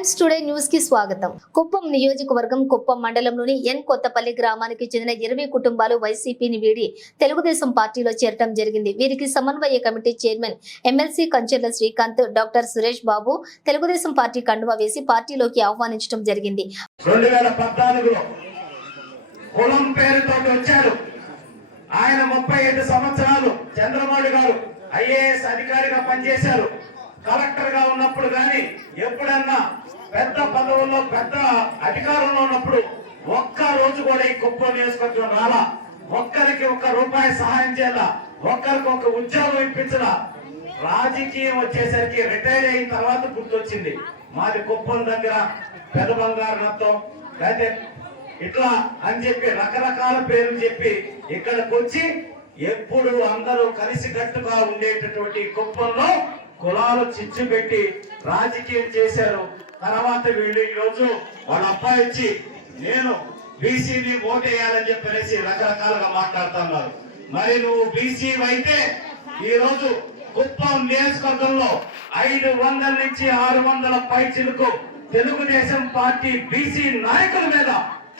Times today news కి స్వాగతం. కుప్పం నియోజకవర్గం కుప్పం మండలంలోని ఎన్ కొత్తపల్లి గ్రామానికి చెందిన 20 కుటుంబాలు వైసీపీని వీడి తెలుగుదేశం పార్టీలో చేరటం జరిగింది. వీరికి సమన్వయ committee chairman MLC Kancherla Srikanth, doctor Suresh Babu Telugu Desam party కండువా వేసి పార్టీలోకి ఆహ్వానించడం జరిగింది. 2014లో కులం పేరుతో వచ్చారు. ఆయన 35 సంవత్సరాలు చంద్రబాబు గారు ఐఏఎస్ అధికారిగా పనిచేశారు. కలెక్టర్ గా ఉన్నప్పుడు గాని ఎప్పుడన్నా పెద్ద పదవుల్లో పెద్ద అధికారంలో ఉన్నప్పుడు ఒక్క రోజు కూడా ఈ కుప్పం నియోజకవర్గం రాలా. ఒక్కరికి ₹1 సహాయం చేయాల, ఒక్కరికి ఒక ఉద్యోగం ఇప్పించాల. రాజకీయం వచ్చేసరికి రిటైర్ అయిన తర్వాత గుర్తొచ్చింది మాది కుప్పం దగ్గర పెద్ద బంగారుతో అయితే ఇట్లా అని చెప్పి రకరకాల పేర్లు చెప్పి ఇక్కడికి వచ్చి ఎప్పుడు అందరూ కలిసికట్టుగా ఉండేటటువంటి కుప్పంలో కులాలు చిచ్చు పెట్టి రాజకీయం చేశారు. తర్వాత వీళ్ళు ఈ రోజు వాళ్ళ అబ్బాయి వచ్చి నేను బీసీని ఓటేయాలని చెప్పేసి రకరకాలుగా మాట్లాడుతున్నారు. మరి నువ్వు బీసీ అయితే ఈ రోజు కుప్పం నియోజకవర్గంలో 500 నుంచి 600 పైచిలకు తెలుగుదేశం పార్టీ బీసీ నాయకుల మీద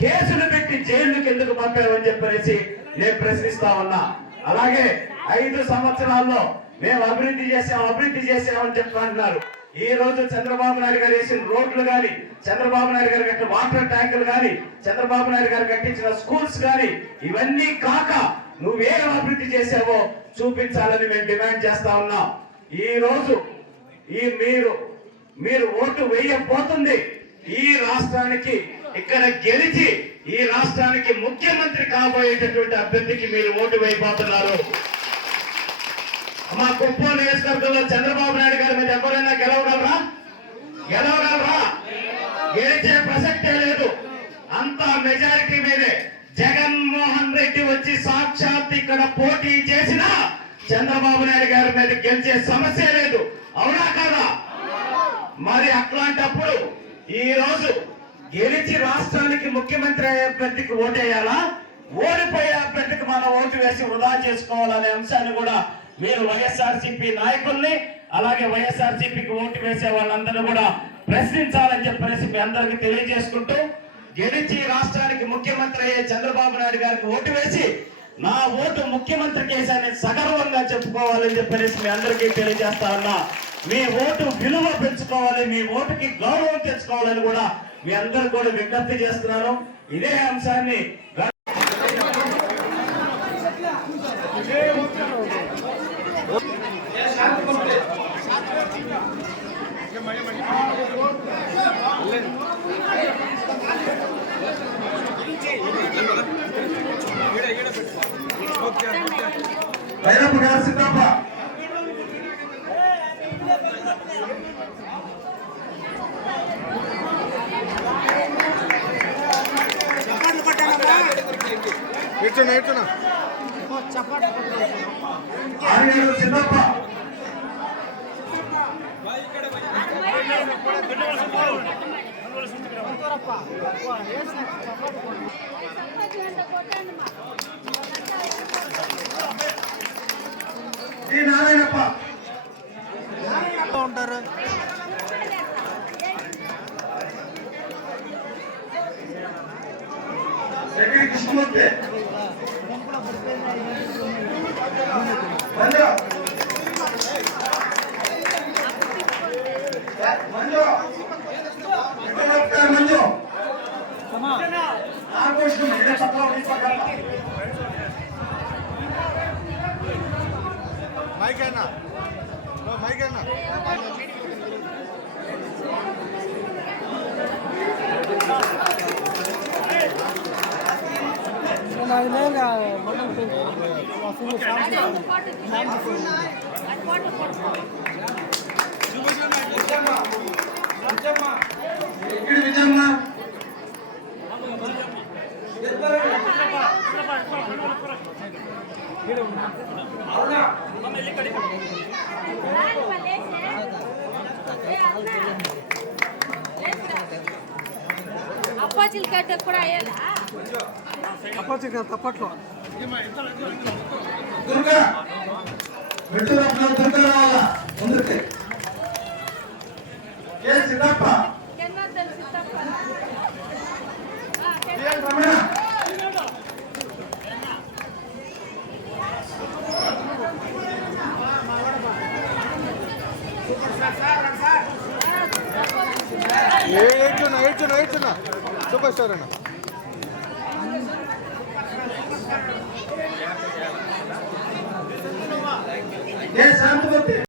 కేసులు పెట్టి జైలుకి ఎందుకు పంపారని చెప్పేసి నేను ప్రశ్నిస్తా ఉన్నా. అలాగే 5 సంవత్సరాల్లో మేము అభివృద్ధి చేసామని చెప్తున్నారు. ఈ రోజు చంద్రబాబు నాయుడు గారు వేసిన రోడ్లు గాని, చంద్రబాబు నాయుడు గారు కట్టిన వాటర్ ట్యాంకులు గాని, చంద్రబాబు నాయుడు గారు కట్టించిన స్కూల్స్ గాని, ఇవన్నీ కాక నువ్వేం అభివృద్ధి చేసావో చూపించాలని మేము డిమాండ్ చేస్తా ఉన్నాం. ఈ రోజు మీరు ఓటు వేయబోతుంది ఈ రాష్ట్రానికి, ఇక్కడ గెలిచి ఈ రాష్ట్రానికి ముఖ్యమంత్రి కాబోయేటటువంటి అభ్యర్థికి మీరు ఓటు వేయబోతున్నారు. మా కుప్పం నియోజకవర్గంలో చంద్రబాబు నాయుడు గారి మీద ఎవరైనా గెలవగలరా? గెలిచే ప్రసక్తే లేదు. అంత మెజారిటీ మీదే జగన్మోహన్ రెడ్డి వచ్చి సాక్షాత్ ఇక్కడ పోటీ చేసిన చంద్రబాబు నాయుడు గారి మీద గెలిచే సమస్య లేదు. అవునా కాదా? మరి అట్లాంటప్పుడు ఈ రోజు గెలిచి రాష్ట్రానికి ముఖ్యమంత్రి అయ్యే అభ్యర్థికి ఓటేయాలా, ఓడిపోయే అభ్యర్థికి మనం ఓటు వేసి వృధా చేసుకోవాలనే అంశాన్ని కూడా మీరు వైఎస్ఆర్సీపీ నాయకుల్ని అలాగే వైఎస్ఆర్సీపీకి ఓటు వేసే వాళ్ళందరూ కూడా ప్రశ్నించాలని చెప్పేసి మీ అందరికి తెలియజేసుకుంటూ, గెలిచి రాష్ట్రానికి ముఖ్యమంత్రి అయ్యే చంద్రబాబు నాయుడు గారికి ఓటు వేసి నా ఓటు ముఖ్యమంత్రి కేసాన్ని సగర్వంగా చెప్పుకోవాలని చెప్పేసి మీ అందరికీ తెలియజేస్తా ఉన్నా. మీ ఓటు విలువ పెంచుకోవాలి, మీ ఓటుకి గౌరవం తెచ్చుకోవాలని కూడా మీ అందరూ కూడా విజ్ఞప్తి చేస్తున్నాను. ఇదే అంశాన్ని సిద్ధప్ప సిద్ధప్ప నారాయణప్ప ఉంటారు. కృష్ణమూర్తి మంజు మైకన్నా విజయమ్మ అప్పాచిల్ కట్ట కూడా అయ్యాలా అప్పాచిల్ తప్పట్లో దుర్గా దుర్గా రావాలా ముందుకి ఏ సిద్ధప్ప రమణ ఏడ్చున్నా సూపర్ స్టార్ అన్న శాంతమూర్తి